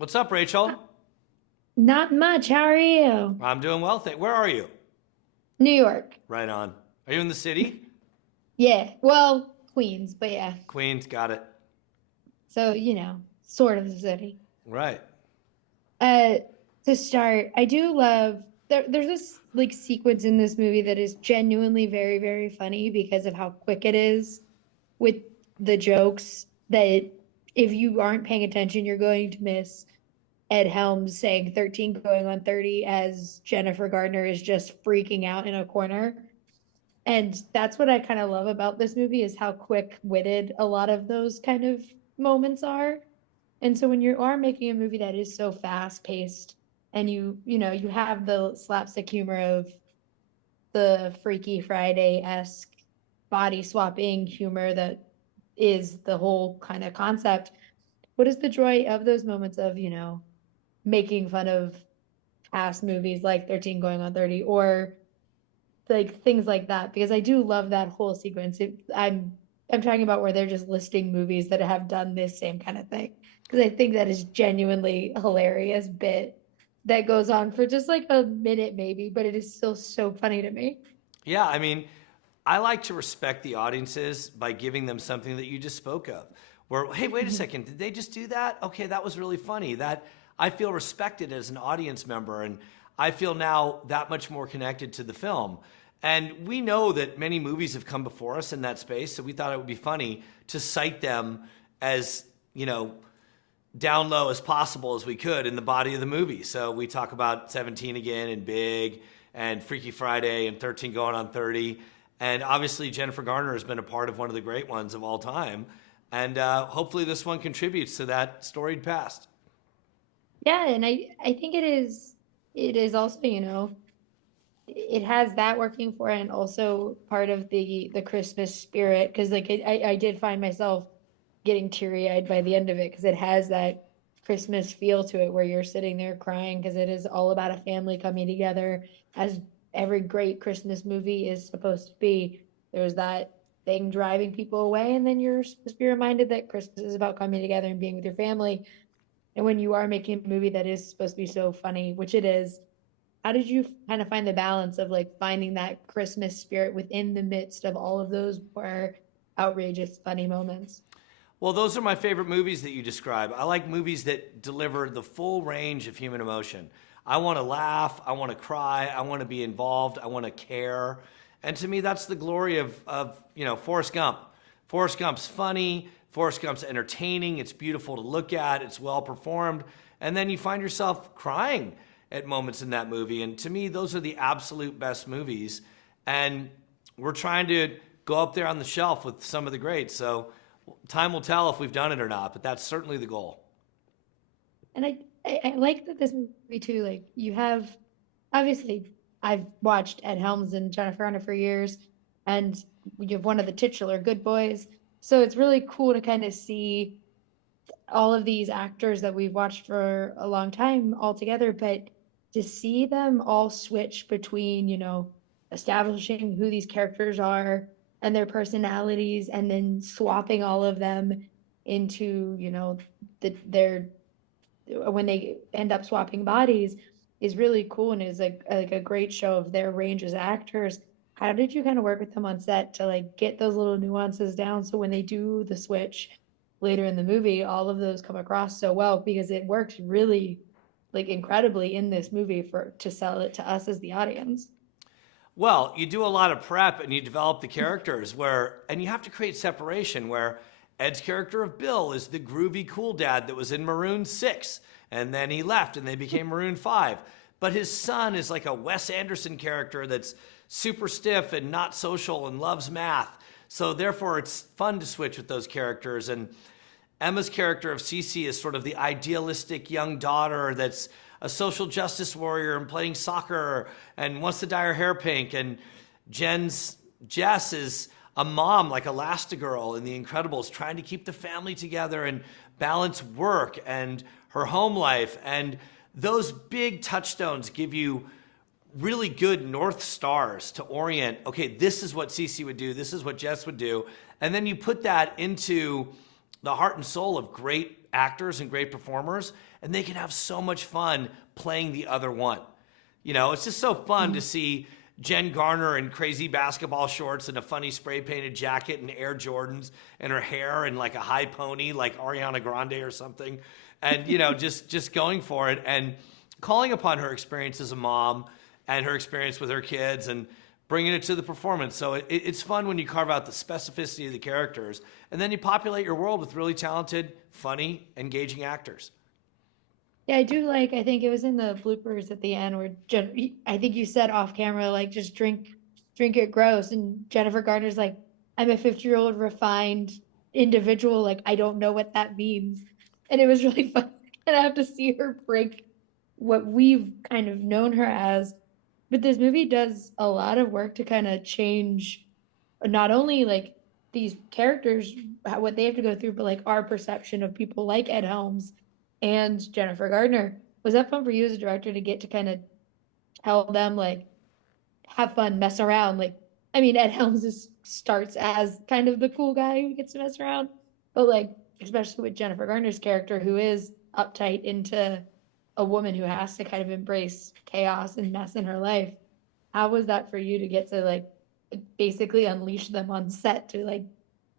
What's up, Rachel? Not much. How are you? I'm doing well. Where are you? New York. Right on. Are you in the city? Yeah. Well, Queens, but yeah. Queens, got it. So, sort of the city. Right. Uh, to start, I do love there's this like sequence in this movie that is genuinely very, very funny because of how quick it is with the jokes that if you aren't paying attention, you're going to miss Ed Helms saying 13 going on 30 as Jennifer Gardner is just freaking out in a corner. And that's what I kind of love about this movie is how quick-witted a lot of those kind of moments are. And so when you are making a movie that is so fast-paced and you have the slapstick humor of the Freaky Friday-esque body swapping humor that is the whole kind of concept. What is the joy of those moments of, making fun of past movies like 13 going on 30 or like things like that because I do love that whole sequence. I'm talking about where they're just listing movies that have done this same kind of thing because I think that is genuinely hilarious bit that goes on for just like a minute maybe, but it is still so funny to me. Yeah, I like to respect the audiences by giving them something that you just spoke of. Where, hey, wait a Mhm. second, did they just do that? Okay, that was really funny. That I feel respected as an audience member, and I feel now that much more connected to the film. And we know that many movies have come before us in that space, so we thought it would be funny to cite them as, down low as possible as we could in the body of the movie. So we talk about 17 again and Big and Freaky Friday and 13 going on 30. And obviously Jennifer Garner has been a part of one of the great ones of all time. And hopefully this one contributes to that storied past. Yeah, and I think it is also, it has that working for it and also part of the Christmas spirit because like I did find myself getting teary-eyed by the end of it because it has that Christmas feel to it where you're sitting there crying because it is all about a family coming together as every great Christmas movie is supposed to be. There's that thing driving people away and then you're supposed to be reminded that Christmas is about coming together and being with your family. And when you are making a movie that is supposed to be so funny, which it is, how did you kind of find the balance of like finding that Christmas spirit within the midst of all of those more outrageous, funny moments? Well, those are my favorite movies that you describe. I like movies that deliver the full range of human emotion. I want to laugh, I want to cry, I want to be involved, I want to care. And to me, that's the glory of Forrest Gump. Forrest Gump's funny, Forrest Gump's entertaining, it's beautiful to look at, it's well performed, and then you find yourself crying at moments in that movie. And to me, those are the absolute best movies. And we're trying to go up there on the shelf with some of the greats. So time will tell if we've done it or not, but that's certainly the goal. And I like that this movie too, like you have obviously I've watched Ed Helms and Jennifer Garner for years, and you have one of the titular good boys. So it's really cool to kind of see all of these actors that we've watched for a long time all together, but to see them all switch between, establishing who these characters are and their personalities and then swapping all of them into, their when they end up swapping bodies is really cool and is like a great show of their range as actors. How did you kind of work with them on set to like get those little nuances down so when they do the switch later in the movie, all of those come across so well because it works really like incredibly in this movie for to sell it to us as the audience. Well, you do a lot of prep and you develop the characters and you have to create separation where Ed's character of Bill is the groovy cool dad that was in Maroon 6 and then he left and they became Maroon 5. But his son is like a Wes Anderson character that's super stiff and not social and loves math. So therefore it's fun to switch with those characters. And Emma's character of Cece is sort of the idealistic young daughter that's a social justice warrior and playing soccer and wants to dye her hair pink. And Jess is a mom like Elastigirl in The Incredibles, trying to keep the family together and balance work and her home life. And those big touchstones give you really good North Stars to orient, okay, this is what Cece would do, this is what Jess would do. And then you put that into the heart and soul of great actors and great performers, and they can have so much fun playing the other one. You know, it's just so fun to see Jen Garner in crazy basketball shorts and a funny spray painted jacket and Air Jordans and her hair and like a high pony like Ariana Grande or something. And, you know, just going for it and calling upon her experience as a mom and her experience with her kids and bringing it to the performance. So it's fun when you carve out the specificity of the characters and then you populate your world with really talented, funny, engaging actors. Yeah, I do like, I think it was in the bloopers at the end where I think you said off camera, like, just drink it gross. And Jennifer Garner's like, I'm a 50-year-old refined individual. Like, I don't know what that means. And it was really fun. And I have to see her break what we've kind of known her as. But this movie does a lot of work to kind of change not only like these characters, what they have to go through, but like our perception of people like Ed Helms and Jennifer Gardner. Was that fun for you as a director to get to kind of tell them like have fun, mess around? Like, I mean, Ed Helms starts as kind of the cool guy who gets to mess around, but like especially with Jennifer Garner's character, who is uptight into a woman who has to kind of embrace chaos and mess in her life. How was that for you to get to like basically unleash them on set to like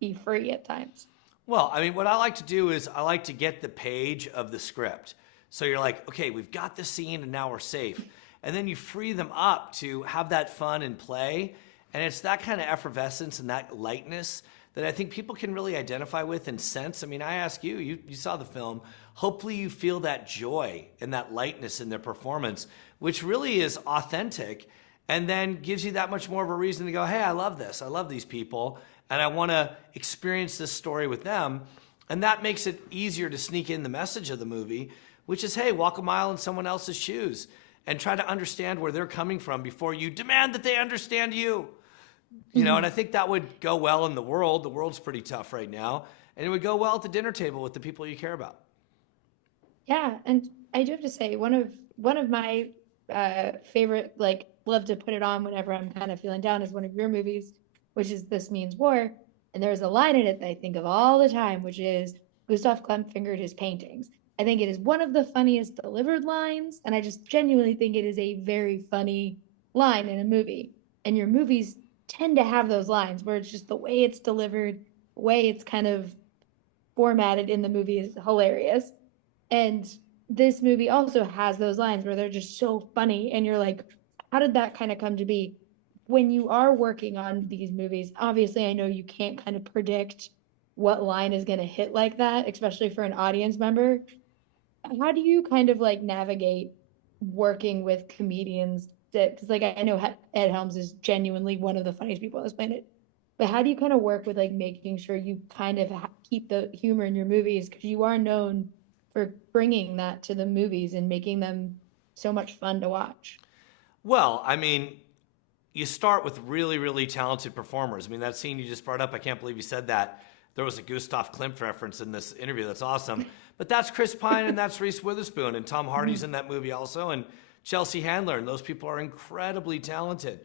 be free at times? Well, I mean, what I like to do is I like to get the page of the script. So you're like, okay, we've got the scene and now we're safe. And then you free them up to have that fun and play. And it's that kind of effervescence and that lightness that I think people can really identify with and sense. I mean, I ask you, you saw the film. Hopefully you feel that joy and that lightness in their performance, which really is authentic and then gives you that much more of a reason to go, hey, I love this. I love these people. And I want to experience this story with them. And that makes it easier to sneak in the message of the movie, which is, hey, walk a mile in someone else's shoes and try to understand where they're coming from before you demand that they understand you. You know, and I think that would go well in the world. The world's pretty tough right now. And it would go well at the dinner table with the people you care about. Yeah, and I do have to say, one of my favorite, like, love to put it on whenever I'm kind of feeling down is one of your movies, which is This Means War. And there's a line in it that I think of all the time, which is Gustav Klimt fingered his paintings. I think it is one of the funniest delivered lines, and I just genuinely think it is a very funny line in a movie. And your movies tend to have those lines where it's just the way it's delivered, the way it's kind of formatted in the movie is hilarious. And this movie also has those lines where they're just so funny, and you're like, how did that kind of come to be? When you are working on these movies, obviously I know you can't kind of predict what line is going to hit like that, especially for an audience member. How do you kind of like navigate working with comedians that, because like I know Ed Helms is genuinely one of the funniest people on this planet, but how do you kind of work with like making sure you kind of keep the humor in your movies, because you are known for bringing that to the movies and making them so much fun to watch? Well, I mean, you start with really, really talented performers. I mean, that scene you just brought up, I can't believe you said that. There was a Gustav Klimt reference in this interview. That's awesome. But that's Chris Pine and that's Reese Witherspoon, and Tom Hardy's in that movie also, and Chelsea Handler, and those people are incredibly talented.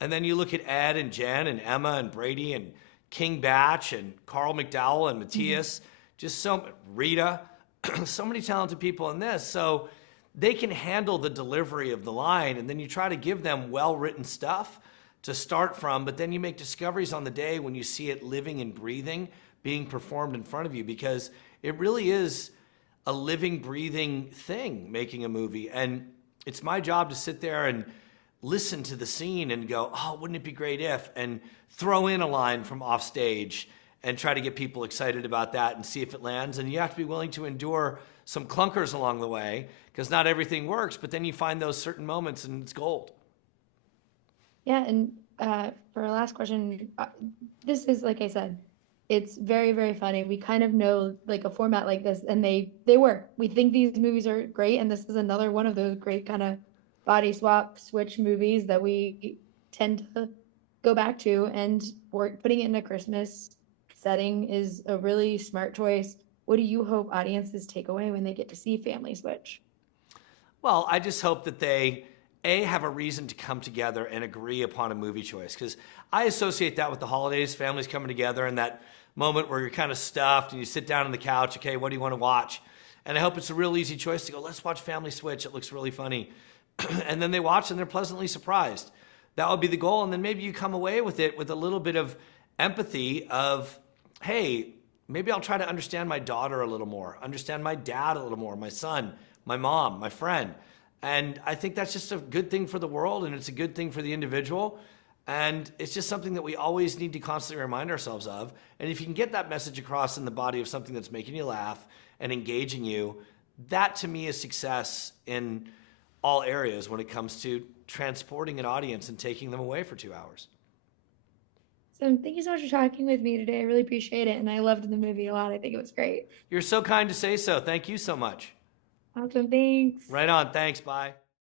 And then you look at Ed and Jen and Emma and Brady and King Batch and Carl McDowell and Matthias, just so Rita, so many talented people in this. So they can handle the delivery of the line, and then you try to give them well-written stuff to start from, but then you make discoveries on the day when you see it living and breathing, being performed in front of you, because it really is a living, breathing thing, making a movie. And it's my job to sit there and listen to the scene and go, oh, wouldn't it be great if, and throw in a line from off stage and try to get people excited about that and see if it lands. And you have to be willing to endure some clunkers along the way, because not everything works, but then you find those certain moments and it's gold. Yeah, and for our last question, this is, like I said, it's very, very funny. We kind of know like a format like this, and they work. We think these movies are great, and this is another one of those great kind of body swap switch movies that we tend to go back to. And putting it in a Christmas setting is a really smart choice. What do you hope audiences take away when they get to see Family Switch? Well, I just hope that they, have a reason to come together and agree upon a movie choice, because I associate that with the holidays, families coming together, and that moment where you're kind of stuffed and you sit down on the couch, okay, what do you want to watch? And I hope it's a real easy choice to go, let's watch Family Switch. It looks really funny. And then they watch and they're pleasantly surprised. That would be the goal. And then maybe you come away with it with a little bit of empathy of, hey, maybe I'll try to understand my daughter a little more, understand my dad a little more, my son, my mom, my friend. And I think that's just a good thing for the world, and it's a good thing for the individual. And it's just something that we always need to constantly remind ourselves of. And if you can get that message across in the body of something that's making you laugh and engaging you, that to me is success in all areas when it comes to transporting an audience and taking them away for 2 hours. So thank you so much for talking with me today. I really appreciate it. And I loved the movie a lot. I think it was great. You're so kind to say so. Thank you so much. Awesome. Thanks. Right on. Thanks. Bye.